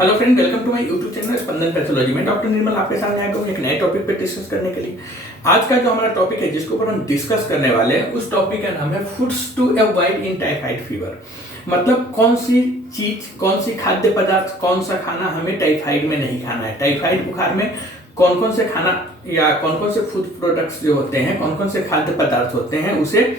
Hello friend, welcome to my YouTube channel Spandan pathology. मैं doctor Nirmal आपके सामने आया हूँ एक नए टॉपिक पे डिस्कस करने के लिए। आज का जो हमारा टॉपिक है जिसके ऊपर हम डिस्कस करने वाले हैं उस टॉपिक का नाम है foods to avoid in typhoid fever. मतलब कौन सी चीज, कौन सी खाद्य पदार्थ, कौन सा खाना हमें टाइफाइड में नहीं खाना है। टाइफाइड बुखार में कौन कौन से खाना या कौन कौन से फूड प्रोडक्ट्स जो होते हैं, कौन कौन से खाद्य पदार्थ होते हैं उसे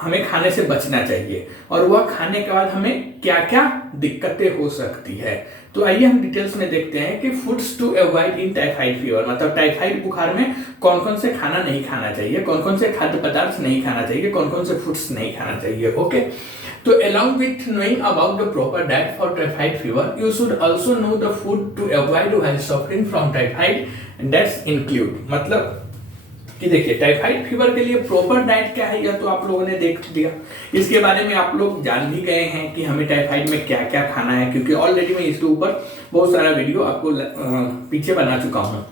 हमें खाने से बचना चाहिए, और वह खाने के बाद हमें क्या क्या दिक्कतें हो सकती है। तो आइए हम डिटेल्स में देखते हैं कि foods to avoid in typhoid fever, मतलब टाइफाइड बुखार में कौन कौन से खाना नहीं खाना चाहिए, कौन कौन से खाद्य पदार्थ नहीं खाना चाहिए, कौन कौन से फूड्स नहीं खाना चाहिए। ओके, तो along with knowing about the proper diet for typhoid fever, you should also know the food to avoid while suffering from typhoid, and that's include मतलब कि देखिए टाइफाइड फीवर के लिए प्रॉपर डाइट क्या है यह तो आप लोगों ने देख लिया। इसके बारे में आप लोग जान भी गए हैं कि हमें टाइफाइड में क्या क्या खाना है, क्योंकि ऑलरेडी मैं इसके ऊपर बहुत सारा वीडियो आपको पीछे बना चुका हूँ।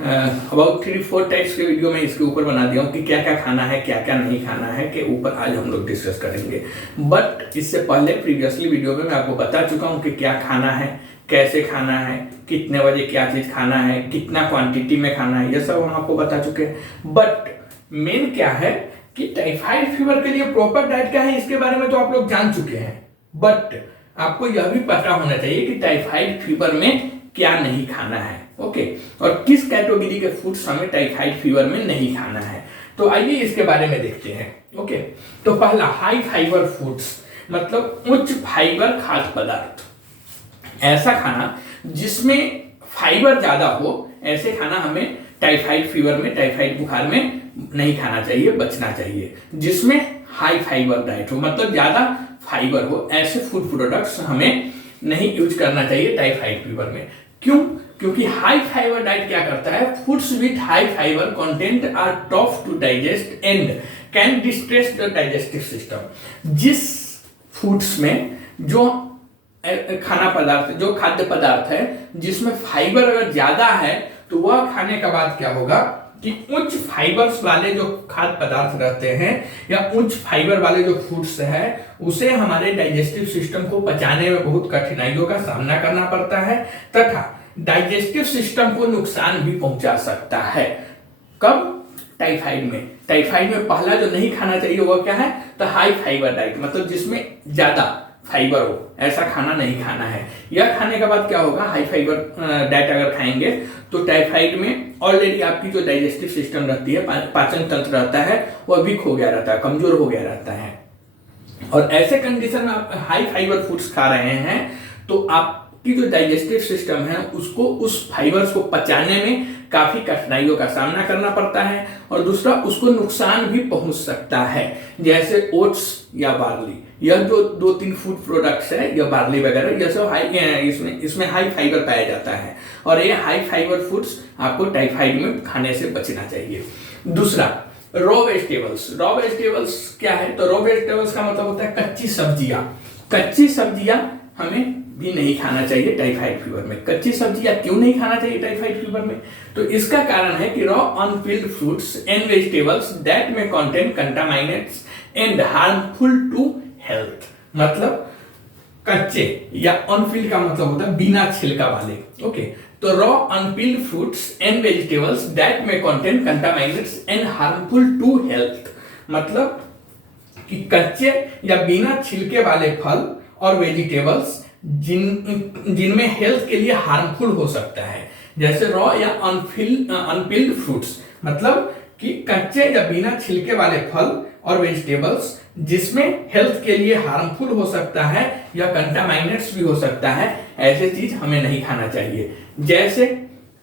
अबाउट 3-4 टाइप्स के वीडियो में इसके ऊपर बना दिया हूँ कि क्या क्या खाना है, क्या क्या नहीं खाना है, के ऊपर आज हम लोग डिस्कस करेंगे। बट इससे पहले प्रीवियसली वीडियो में मैं आपको बता चुका हूँ कि क्या खाना है, कैसे खाना है, कितने बजे क्या चीज खाना है, कितना क्वांटिटी में खाना है, ये सब हम आपको बता चुके हैं। बट मेन क्या है कि टाइफाइड फीवर के लिए प्रॉपर डाइट क्या है इसके बारे में तो आप लोग जान चुके हैं, बट आपको यह भी पता होना चाहिए कि टाइफाइड फीवर में क्या नहीं खाना है। ओके, और किस कैटेगरी के फूड्स हमें टाइफाइड फीवर में नहीं खाना है। तो आइए इसके बारे में देखते हैं। ओके, तो पहला हाई फाइबर फूड्स, मतलब उच्च फाइबर खाद्य पदार्थ। ऐसा खाना जिसमें फाइबर ज्यादा हो, ऐसे खाना हमें टाइफाइड फीवर में, टाइफाइड बुखार में नहीं खाना चाहिए, बचना चाहिए। जिसमें हाई फाइबर डाइट हो, मतलब ज्यादा फाइबर हो, ऐसे फूड प्रोडक्ट्स हमें नहीं यूज करना चाहिए टाइफाइड फीवर में। क्यों? क्योंकि हाई फाइबर डाइट क्या करता है, foods with high fibre content are tough to digest and can distress the digestive system. जिस फूड्स में जो खाना पदार्थ, जो खाद्य पदार्थ है जिसमें फाइबर अगर ज्यादा है तो वह खाने के बाद क्या होगा कि उच्च फाइबर्स वाले जो खाद्य पदार्थ रहते हैं या उच्च फाइबर वाले जो फूड्स है उसे हमारे डाइजेस्टिव सिस्टम को पचाने में बहुत कठिनाइयों का सामना करना पड़ता है तथा डाइजेस्टिव सिस्टम को नुकसान भी पहुंचा सकता है। कब? टाइफाइड में। टाइफाइड में पहला जो नहीं खाना चाहिए वो क्या है, तो हाई फाइबर डाइट, मतलब जिसमें ज्यादा फाइबर हो, ऐसा खाना नहीं खाना है। यह खाने के बाद क्या होगा, हाई फाइबर डाइट अगर खाएंगे तो टाइफाइड में ऑलरेडी आपकी जो डाइजेस्टिव सिस्टम रहती है, पाचन तंत्र रहता है, वह वीक हो गया रहता है, कमजोर हो गया रहता है। और ऐसे कंडीशन में आप हाई फाइबर फूड्स खा रहे हैं तो आपकी जो डाइजेस्टिव सिस्टम है उसको उस फाइबर्स को पचाने में काफी कठिनाइयों का सामना करना पड़ता है, और दूसरा उसको नुकसान भी पहुंच सकता है। जैसे ओट्स या बार्ली, यह जो 2-3 फूड प्रोडक्ट्स है, यह बार्ली वगैरह, यह सब हाई, इसमें हाई फाइबर पाया जाता है, और ये हाई फाइबर फूड्स आपको टाइफाइड में खाने से बचना चाहिए। दूसरा, रॉ वेजिटेबल्स। रॉ वेजिटेबल्स क्या है, तो रॉ वेजिटेबल्स का मतलब होता है कच्ची सब्जियां। कच्ची सब्जियां हमें भी नहीं खाना चाहिए टाइफाइड फीवर में। कच्ची सब्जियां क्यों नहीं खाना चाहिए टाइफाइड फीवर में, तो इसका कारण है कि raw unpeeled fruits and vegetables that में contain contaminants and harmful to health. मतलब कच्चे या अनपील्ड का मतलब होता है बिना छिलका वाले। ओके, तो raw unpeeled fruits and vegetables that में contain contaminants and harmful to health, मतलब कि कच्चे या बिना छिलके वाले फल और वेजिटेबल्स जिनमें हेल्थ के लिए हार्मफुल हो सकता है, जैसे रॉ या अनपील्ड फ्रूट्स, मतलब कि कच्चे या बिना छिलके वाले फल और वेजिटेबल्स जिसमें हेल्थ के लिए हार्मफुल हो सकता है या कंटामिनेट्स भी हो सकता है, ऐसे चीज हमें नहीं खाना चाहिए। जैसे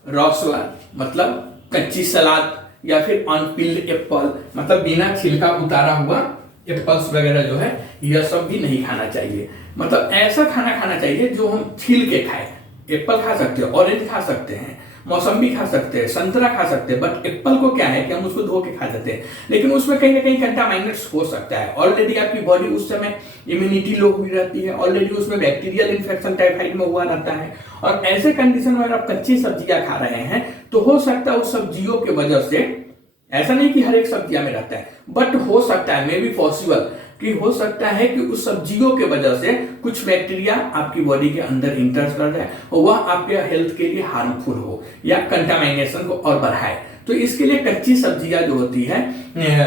रॉ सलाद, मतलब कच्ची सलाद, या फिर अनपील्ड एप्पल, मतलब बिना छिलका उतारा हुआ एप्पल्स वगैरह जो है, यह सब भी नहीं खाना चाहिए। मतलब ऐसा खाना खाना चाहिए जो हम छील के खाएं। एप्पल खा सकते हैं, ऑरेंज खा सकते हैं, मौसम्बी खा सकते हैं, संतरा खा सकते हैं, बट एप्पल को क्या है कि हम उसको धो के खा जाते हैं, लेकिन उसमें कहीं ना कहीं कंटामिनेट्स हो सकता है। ऑलरेडी आपकी बॉडी उस समय इम्यूनिटी लो हुई रहती है, ऑलरेडी उसमें बैक्टीरियल इन्फेक्शन टाइफाइड में हुआ रहता है, और ऐसे कंडीशन में अगर आप कच्ची सब्जियां खा रहे हैं तो हो सकता है उस सब्जियों की वजह से, ऐसा नहीं कि हर एक सब्जियां में रहता है, बट हो सकता है, मे बी पॉसिबल कि हो सकता है कि उस सब्जियों के वजह से कुछ बैक्टीरिया आपकी बॉडी के अंदर इंटर कर जाए और वह आपके हेल्थ के लिए हार्मफुल हो या कंटामिनेशन को और बढ़ाए। तो इसके लिए कच्ची सब्जियां जो होती है,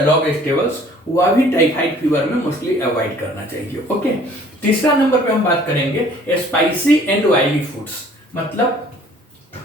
रॉ वेजिटेबल्स, वह भी टाइफाइड फीवर में मोस्टली अवॉइड करना चाहिए। ओके, तीसरा नंबर पे हम बात करेंगे स्पाइसी एंड ऑयली फूड्स। मतलब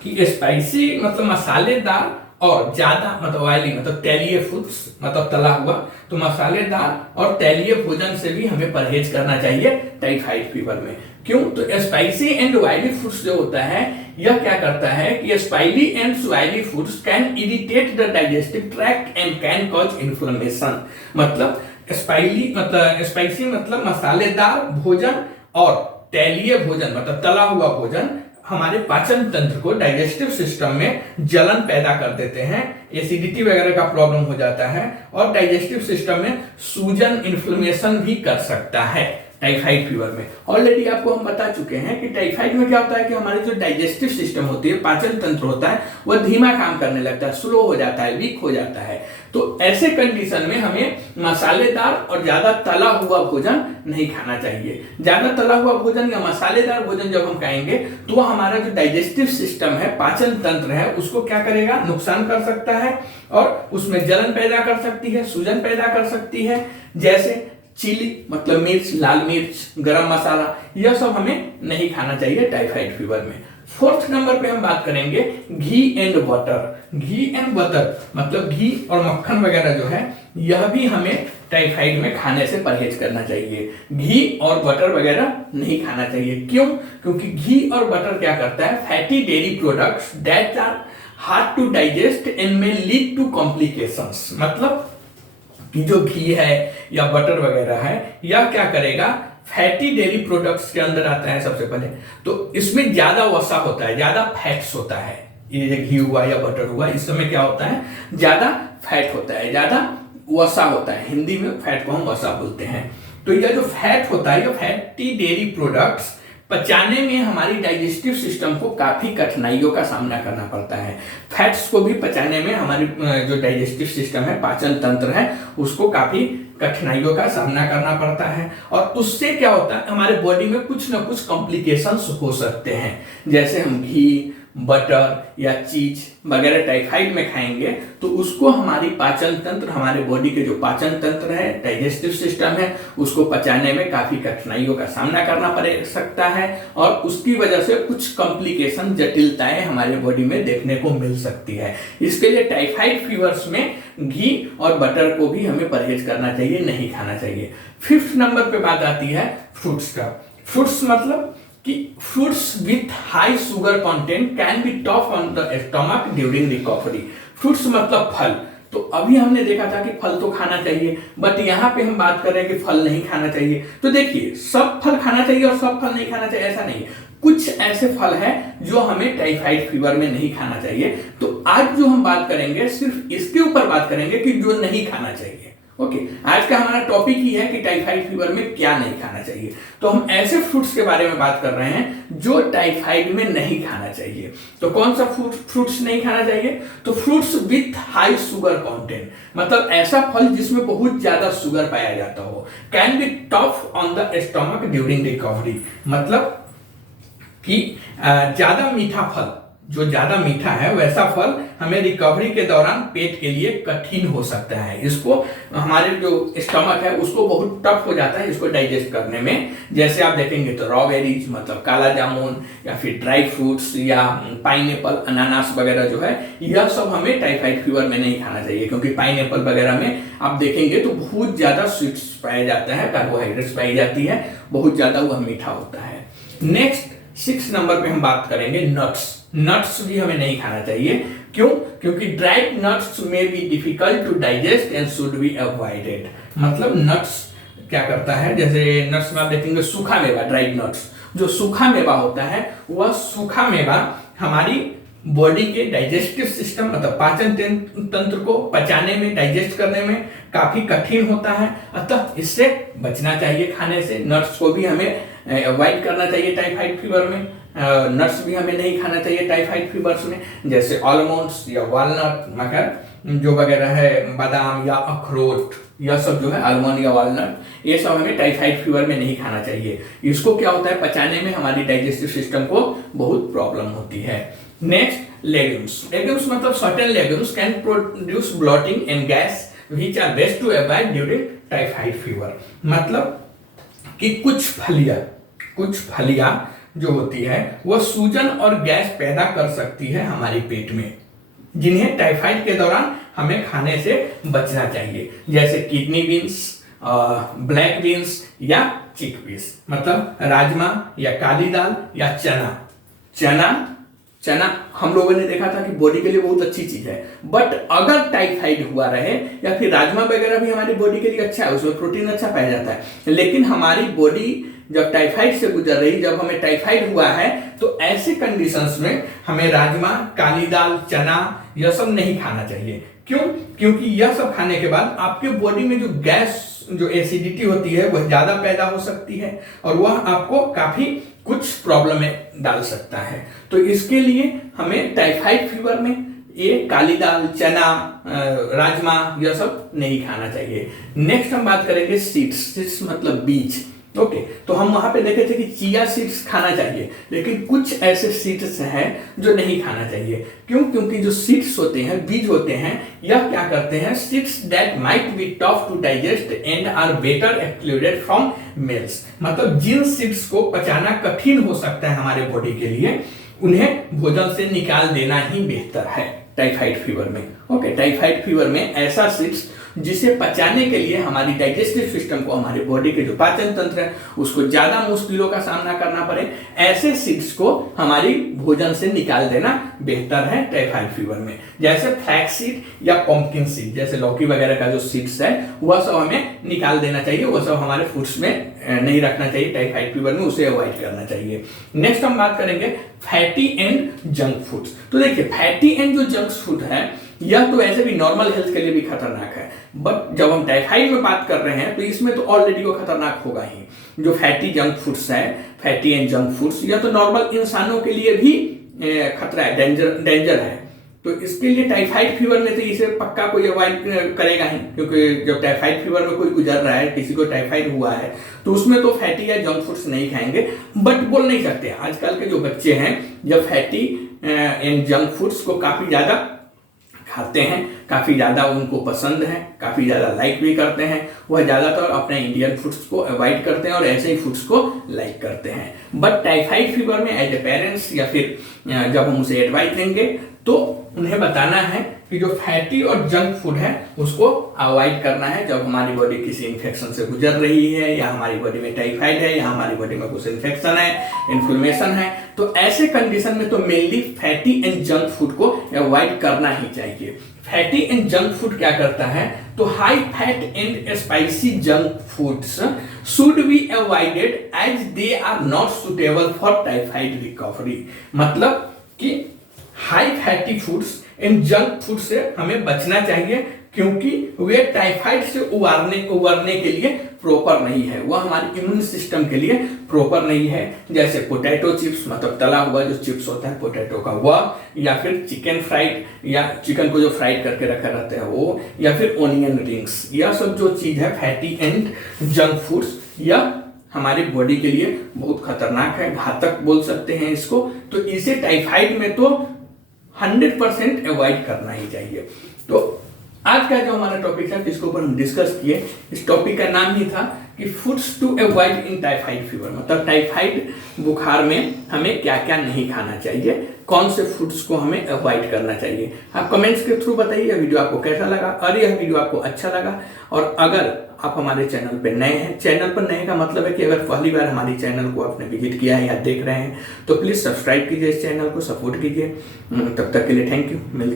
कि स्पाइसी मतलब मसालेदार और ज्यादा मतलब ऑयली मतलब तैलीय फूड्स मतलब तला हुआ, तो मसालेदार और तैलीय भोजन से भी हमें परहेज करना चाहिए टाइफाइड फीवर में। क्यों? तो स्पाइसी एंड ऑयली फूड्स जो होता है यह क्या करता है कि spicy and oily foods can irritate the digestive tract and can cause inflammation. मतलब स्पाइसी मतलब मसालेदार भोजन और तैलीय भोजन मतलब तला हुआ भोजन हमारे पाचन तंत्र को, डाइजेस्टिव सिस्टम में जलन पैदा कर देते हैं, एसिडिटी वगैरह का प्रॉब्लम हो जाता है और डाइजेस्टिव सिस्टम में सूजन, इन्फ्लेमेशन भी कर सकता है टाइफाइड फीवर में। ऑलरेडी आपको हम बता चुके हैं कि टाइफाइड में क्या होता है कि हमारे जो डाइजेस्टिव सिस्टम होती है, पाचन तंत्र होता है, वह धीमा काम करने लगता है, स्लो हो जाता है, वीक हो जाता है। तो ऐसे कंडीशन में हमें मसालेदार और ज्यादा तला हुआ भोजन नहीं खाना चाहिए। ज्यादा तला हुआ भोजन या मसालेदार भोजन जब हम खाएंगे तो वह हमारा जो डाइजेस्टिव सिस्टम है, पाचन तंत्र है, उसको क्या करेगा? नुकसान कर सकता है और उसमें जलन पैदा कर सकती है, सूजन पैदा कर सकती है। जैसे चिली मतलब मिर्च, लाल मिर्च, गरम मसाला, यह सब हमें नहीं खाना चाहिए टाइफाइड फीवर में। फोर्थ नंबर पे हम बात करेंगे ghee and butter. Ghee and butter मतलब घी और मक्खन वगैरह जो है यह भी हमें टाइफाइड में खाने से परहेज करना चाहिए। घी और बटर वगैरह नहीं खाना चाहिए। क्यों? क्योंकि घी और बटर क्या करता है? Fatty dairy products that are hard to digest and may lead to complications. मतलब कि जो घी है या बटर वगैरह है यह क्या करेगा? फैटी डेयरी प्रोडक्ट्स के अंदर आता है सबसे पहले, तो इसमें ज्यादा वसा होता है, ज्यादा फैट्स होता है। ये घी हुआ या बटर हुआ, इस समय क्या होता है? ज्यादा फैट होता है, ज्यादा वसा होता है। हिंदी में फैट को हम वसा बोलते हैं। तो यह जो फैट होता है, यह फैटी डेयरी प्रोडक्ट्स पचाने में हमारी डाइजेस्टिव सिस्टम को काफी कठिनाइयों का सामना करना पड़ता है। फैट्स को भी पचाने में हमारी जो डाइजेस्टिव सिस्टम है, पाचन तंत्र है, उसको काफी कठिनाइयों का सामना करना पड़ता है और उससे क्या होता है? हमारे बॉडी में कुछ ना कुछ कॉम्प्लिकेशंस हो सकते हैं। जैसे हम घी, बटर या चीज वगैरह टाइफाइड में खाएंगे तो उसको हमारी पाचन तंत्र, हमारे बॉडी के जो पाचन तंत्र है, डाइजेस्टिव सिस्टम है, उसको पचाने में काफी कठिनाइयों का सामना करना पड़ सकता है और उसकी वजह से कुछ कॉम्प्लिकेशन, जटिलताएं हमारे बॉडी में देखने को मिल सकती है। इसके लिए टाइफाइड फीवर्स में घी और बटर को भी हमें परहेज करना चाहिए, नहीं खाना चाहिए। फिफ्थ नंबर पे बात आती है फ्रूट्स का। फ्रूट्स मतलब कि fruits with high sugar content can be tough on the stomach during recovery. Fruits मतलब फल। तो अभी हमने देखा था कि फल तो खाना चाहिए, बट यहाँ पे हम बात कर रहे हैं कि फल नहीं खाना चाहिए। तो देखिए, सब फल खाना चाहिए और सब फल नहीं खाना चाहिए, ऐसा नहीं। कुछ ऐसे फल हैं जो हमें टाइफाइड फीवर में नहीं खाना चाहिए। तो आज जो हम बात करेंगे सिर्फ इसके ऊपर बात करेंगे कि जो नहीं खाना चाहिए। ओके, आज का हमारा टॉपिक ही है कि टाइफाइड फीवर में क्या नहीं खाना चाहिए। तो हम ऐसे फ्रूट्स के बारे में बात कर रहे हैं जो टाइफाइड में नहीं खाना चाहिए। तो कौन सा फ्रूट्स नहीं खाना चाहिए? तो fruits with high sugar content, मतलब ऐसा फल जिसमें बहुत ज्यादा शुगर पाया जाता हो। Can be tough on the stomach during recovery, मतलब कि ज्यादा मीठा फल, जो ज्यादा मीठा है वैसा फल हमें रिकवरी के दौरान पेट के लिए कठिन हो सकता है। इसको हमारे जो स्टमक है उसको बहुत टफ हो जाता है इसको डाइजेस्ट करने में। जैसे आप देखेंगे तो रॉ बेरीज मतलब काला जामुन या फिर ड्राई फ्रूट्स या पाइनएप्पल, अनानास वगैरह जो है, यह सब हमें टाइफाइड फीवर में नहीं खाना चाहिए। क्योंकि पाइनएप्पल वगैरह में आप देखेंगे तो बहुत ज्यादा स्वीट्स पाया जाता है, कार्बोहाइड्रेट्स पाई जाती है, बहुत ज्यादा वह मीठा होता है। नेक्स्ट 6 नंबर पे हम बात करेंगे नट्स। नट्स भी हमें नहीं खाना चाहिए। क्यों? क्योंकि ड्राइड नट्स में be difficult to digest and should be avoided. मतलब नट्स क्या करता है, जैसे नट्स में आप देखेंगे सूखा मेवा, ड्राइड नट्स, जो सूखा मेवा होता है वह सूखा मेवा हमारी बॉडी के डाइजेस्टिव सिस्टम मतलब पाचन तंत्र को पचाने में, डाइजेस्ट करने में काफी कठिन होता है। अतः इससे बचना चाहिए खाने से। नट्स को भी हमें अवॉइड करना चाहिए टाइफाइड फीवर में। नट्स भी हमें नहीं खाना चाहिए टाइफाइड फीवर्स में, जैसे आलमंड्स या वालनट जो वगैरह है बादाम या अखरोट, यह सब जो है आलमंड या वॉलनट, ये सब हमें टाइफाइड फीवर में नहीं खाना चाहिए। इसको क्या होता है, पचाने में हमारी डाइजेस्टिव सिस्टम को बहुत प्रॉब्लम होती है। Next, legumes. लेग्यूम्स मतलब certain legumes can produce bloating and gas which are best to avoid during typhoid fever. मतलब कि कुछ फलियां जो होती है वह सूजन और गैस पैदा कर सकती है हमारे पेट में, जिन्हें टाइफाइड के दौरान हमें खाने से बचना चाहिए, जैसे किडनी बीन्स, ब्लैक बीन्स या चिकपीस। मतलब राजमा या काली दाल या चना हम लोगों ने देखा था कि बॉडी के लिए बहुत अच्छी चीज है, बट अगर टाइफाइड हुआ रहे, या फिर राजमा वगैरह भी हमारी बॉडी के लिए अच्छा है, उसमें प्रोटीन अच्छा पाया जाता है, लेकिन हमारी बॉडी जब टाइफाइड से गुजर रही, जब हमें टाइफाइड हुआ है, तो ऐसे कंडीशंस में हमें राजमा, काली दाल, चना यह सब नहीं खाना चाहिए। क्यों? क्योंकि यह सब खाने के बाद आपके बॉडी में जो गैस, जो एसिडिटी होती है वह ज्यादा पैदा हो सकती है और वह आपको काफी कुछ प्रॉब्लम में डाल सकता है। तो इसके लिए हमें टाइफाइड फीवर में ये काली दाल, चना, राजमा यह सब नहीं खाना चाहिए। नेक्स्ट हम बात करेंगे सीड्स मतलब बीज। ओके, तो हम वहां पे देखे थे कि चिया सीड्स खाना चाहिए, लेकिन कुछ ऐसे सीड्स हैं जो नहीं खाना चाहिए। क्यों? क्योंकि जो सीड्स होते हैं, बीज होते हैं, यह क्या करते हैं, seeds that might be tough to digest and are better excluded from meals. मतलब जिन सीड्स को पचाना कठिन हो सकता है हमारे बॉडी के लिए, उन्हें भोजन से निकाल देना ही बेहतर है टाइफाइड फीवर में। ओके, टाइफाइड फीवर में ऐसा सीड्स जिसे पचाने के लिए हमारी डाइजेस्टिव सिस्टम को, हमारे बॉडी के जो पाचन तंत्र है उसको ज्यादा मुश्किलों का सामना करना पड़े, ऐसे सीड्स को हमारी भोजन से निकाल देना बेहतर है टाइफाइड फीवर में। जैसे फ्लैक्स सीड या पंपकिन सीड, जैसे लौकी वगैरह का जो सीड्स है वह सब हमें निकाल देना चाहिए, वह सब हमारे फूड्स में नहीं रखना चाहिए टाइफाइड फीवर में, उसे अवॉइड करना चाहिए। नेक्स्ट हम बात करेंगे फैटी एंड जंक फूड्स। तो देखिए, फैटी एंड जो जंक फूड है यह तो ऐसे भी नॉर्मल हेल्थ के लिए भी खतरनाक है, बट जब हम टाइफाइड में बात कर रहे हैं तो इसमें तो ऑलरेडी वो खतरनाक होगा ही। जो फैटी जंक फूड्स है, फैटी एंड जंक फूड्स, यह तो नॉर्मल इंसानों के लिए भी खतरा है, डेंजर है। तो इसके लिए टाइफाइड फीवर में तो इसे पक्का कोई अवॉइड करेगा ही, क्योंकि जब टाइफाइड फीवर में कोई गुजर रहा है, किसी को टाइफाइड हुआ है, तो उसमें तो फैटी या जंक फूड्स नहीं खाएंगे। बट बोल नहीं सकते, आजकल के जो बच्चे हैं जब फैटी एंड जंक फूड्स को काफी ज्यादा खाते हैं, काफी ज्यादा उनको पसंद है, काफी ज्यादा लाइक भी करते हैं, वह ज्यादातर अपने इंडियन फूड्स को अवॉइड करते हैं और ऐसे ही फूड्स को लाइक करते हैं। बट टाइफाइड फीवर में एज ए पेरेंट्स या फिर जब हम उसे एडवाइस देंगे तो उन्हें बताना है कि जो फैटी और जंक फूड है उसको अवॉइड करना है जब हमारी बॉडी किसी इन्फेक्शन से गुजर रही है, या हमारी बॉडी में टाइफाइड है, या हमारी बॉडी में कुछ इन्फेक्शन है, इन्फ्लेमेशन है। तो ऐसे कंडीशन में तो mainly fatty and junk food को अवॉइड करना ही चाहिए। फैटी एंड जंक फूड क्या करता है, तो high fat and spicy junk foods should be avoided as they are not suitable for typhoid recovery. मतलब कि high fatty foods and junk food से हमें बचना चाहिए, क्योंकि वे टाइफाइड से उबरने के लिए प्रॉपर नहीं है, वह हमारे इम्यून सिस्टम के लिए प्रॉपर नहीं है। जैसे पोटैटो चिप्स, मतलब तला हुआ जो चिप्स होता है पोटैटो का वह, या फिर चिकन फ्राइड, या चिकन को जो फ्राइड करके रखा रहता है वो, या फिर ओनियन रिंग्स, यह सब जो चीज है फैटी एंड जंक फूड्स, यह हमारी बॉडी के लिए बहुत खतरनाक है, घातक बोल सकते हैं इसको। तो इसे टाइफाइड में तो 100% अवॉइड करना ही चाहिए। तो आज का जो हमारा टॉपिक था जिसके ऊपर हम डिस्कस किए, इस टॉपिक का नाम ही था कि foods to avoid in typhoid fever. मतलब टाइफाइड बुखार में हमें क्या क्या नहीं खाना चाहिए, कौन से फूड्स को हमें अवॉइड करना चाहिए। आप कमेंट्स के थ्रू बताइए यह वीडियो आपको कैसा लगा, और यह वीडियो आपको अच्छा लगा। और अगर आप हमारे चैनल पर नए हैं, चैनल पर नए का मतलब है कि अगर पहली बार हमारी चैनल को आपने विजिट किया है या देख रहे हैं, तो प्लीज सब्सक्राइब कीजिए, इस चैनल को सपोर्ट कीजिए। तब तक के लिए थैंक यू। मिलते